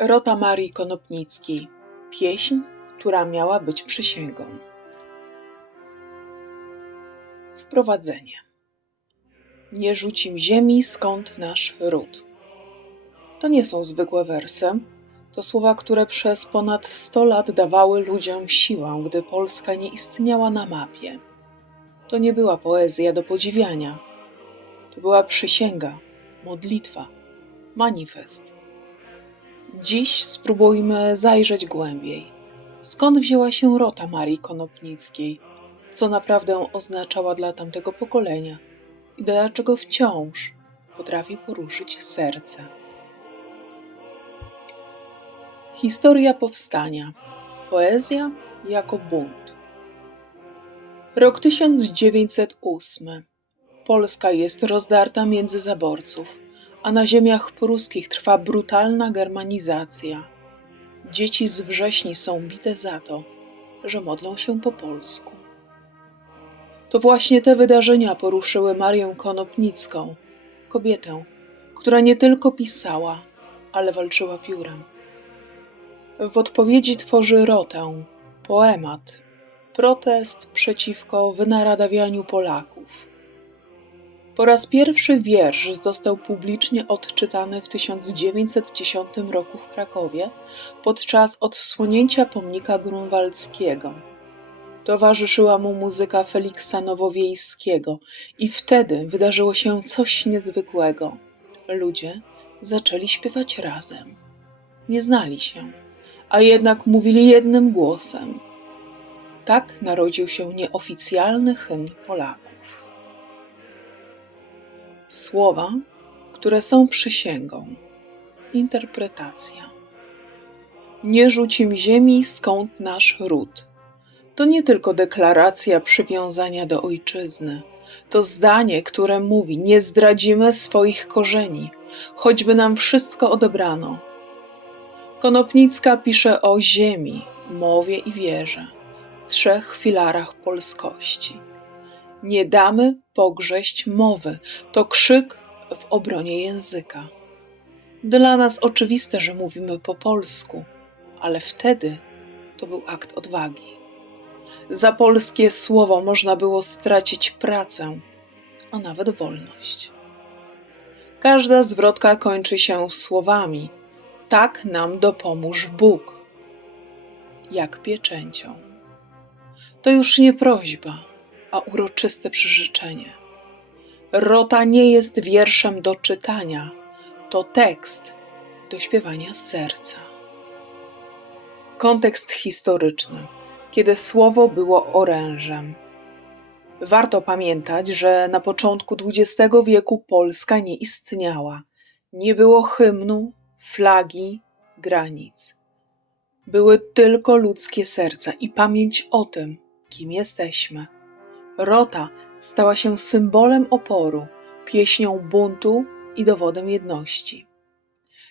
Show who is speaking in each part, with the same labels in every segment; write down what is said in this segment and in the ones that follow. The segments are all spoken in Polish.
Speaker 1: Rota Marii Konopnickiej. Pieśń, która miała być przysięgą. Wprowadzenie. Nie rzucim ziemi, skąd nasz ród. To nie są zwykłe wersy. To słowa, które przez ponad 100 lat dawały ludziom siłę, gdy Polska nie istniała na mapie. To nie była poezja do podziwiania. To była przysięga, modlitwa, manifest. Dziś spróbujmy zajrzeć głębiej. Skąd wzięła się rota Marii Konopnickiej? Co naprawdę oznaczała dla tamtego pokolenia? I dlaczego wciąż potrafi poruszyć serce? Historia powstania. Poezja jako bunt. Rok 1908. Polska jest rozdarta między zaborców a na ziemiach pruskich trwa brutalna germanizacja. Dzieci z wrześni są bite za to, że modlą się po polsku. To właśnie te wydarzenia poruszyły Marię Konopnicką, kobietę, która nie tylko pisała, ale walczyła piórem. W odpowiedzi tworzy rotę, poemat, protest przeciwko wynaradawianiu Polaków po raz pierwszy wiersz został publicznie odczytany w 1910 roku w Krakowie podczas odsłonięcia pomnika grunwaldzkiego. Towarzyszyła mu muzyka Feliksa Nowowiejskiego i wtedy wydarzyło się coś niezwykłego. Ludzie zaczęli śpiewać razem. Nie znali się, a jednak mówili jednym głosem. Tak narodził się nieoficjalny hymn Polaków. Słowa, które są przysięgą. Interpretacja. Nie rzucim ziemi, skąd nasz ród. To nie tylko deklaracja przywiązania do ojczyzny. To zdanie, które mówi: Nie zdradzimy swoich korzeni, choćby nam wszystko odebrano. Konopnicka pisze o ziemi, mowie i wierze, trzech filarach polskości nie damy pogrześć mowy. To krzyk w obronie języka. Dla nas oczywiste, że mówimy po polsku, ale wtedy to był akt odwagi. Za polskie słowo można było stracić pracę, a nawet wolność. Każda zwrotka kończy się słowami: Tak nam dopomóż Bóg, jak pieczęcią. To już nie prośba a uroczyste przyrzeczenie. Rota nie jest wierszem do czytania, to tekst do śpiewania z serca. Kontekst historyczny, kiedy słowo było orężem. Warto pamiętać, że na początku XX wieku Polska nie istniała. Nie było hymnu, flagi, granic. Były tylko ludzkie serca i pamięć o tym, kim jesteśmy. Rota stała się symbolem oporu, pieśnią buntu i dowodem jedności.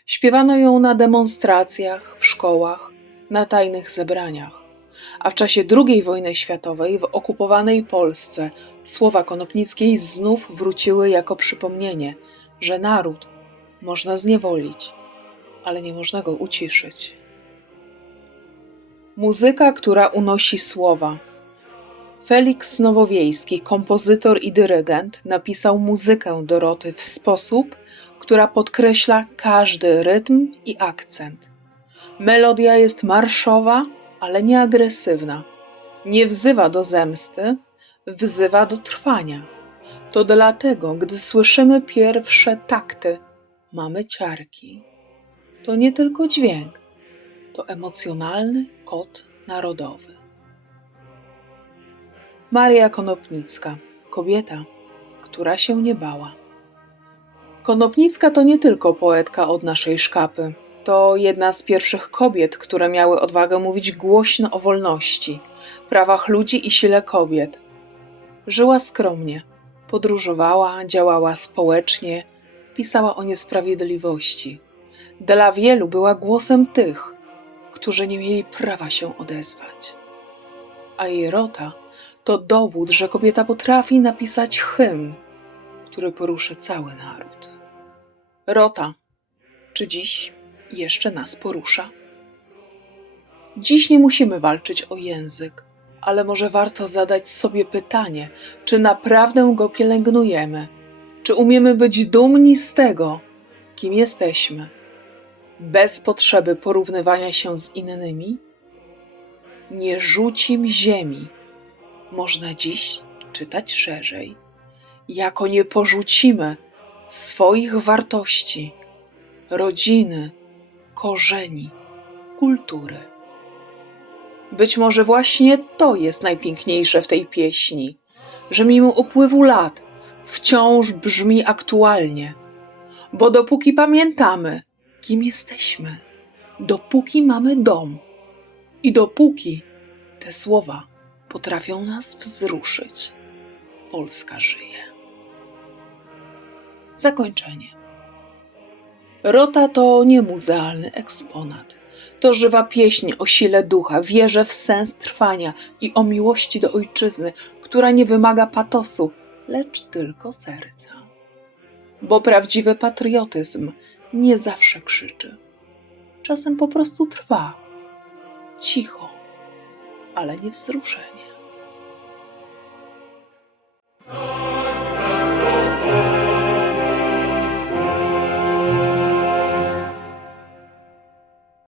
Speaker 1: Śpiewano ją na demonstracjach, w szkołach, na tajnych zebraniach. A w czasie II wojny światowej w okupowanej Polsce słowa Konopnickiej znów wróciły jako przypomnienie, że naród można zniewolić, ale nie można go uciszyć. Muzyka, która unosi słowa, Feliks Nowowiejski, kompozytor i dyrygent, napisał muzykę Doroty w sposób, która podkreśla każdy rytm i akcent. Melodia jest marszowa, ale nie agresywna. Nie wzywa do zemsty, wzywa do trwania. To dlatego, gdy słyszymy pierwsze takty, mamy ciarki. To nie tylko dźwięk, to emocjonalny kod narodowy. Maria Konopnicka, kobieta, która się nie bała. Konopnicka to nie tylko poetka od naszej szkapy. To jedna z pierwszych kobiet, które miały odwagę mówić głośno o wolności, prawach ludzi i sile kobiet. Żyła skromnie, podróżowała, działała społecznie, pisała o niesprawiedliwości. Dla wielu była głosem tych, którzy nie mieli prawa się odezwać. A jej rota to dowód, że kobieta potrafi napisać hymn, który poruszy cały naród. Rota, czy dziś jeszcze nas porusza. Dziś nie musimy walczyć o język, ale może warto zadać sobie pytanie, czy naprawdę go pielęgnujemy, czy umiemy być dumni z tego, kim jesteśmy, bez potrzeby porównywania się z innymi? Nie rzucim ziemi. Można dziś czytać szerzej, jako nie porzucimy swoich wartości, rodziny, korzeni, kultury. Być może właśnie to jest najpiękniejsze w tej pieśni, że mimo upływu lat wciąż brzmi aktualnie, bo dopóki pamiętamy, kim jesteśmy, dopóki mamy dom i dopóki te słowa potrafią nas wzruszyć, Polska żyje. Zakończenie. Rota to nie muzealny eksponat. To żywa pieśń o sile ducha, wierze w sens trwania i o miłości do ojczyzny, która nie wymaga patosu, lecz tylko serca. Bo prawdziwy patriotyzm nie zawsze krzyczy. Czasem po prostu trwa. Cicho, ale nie wzruszenie.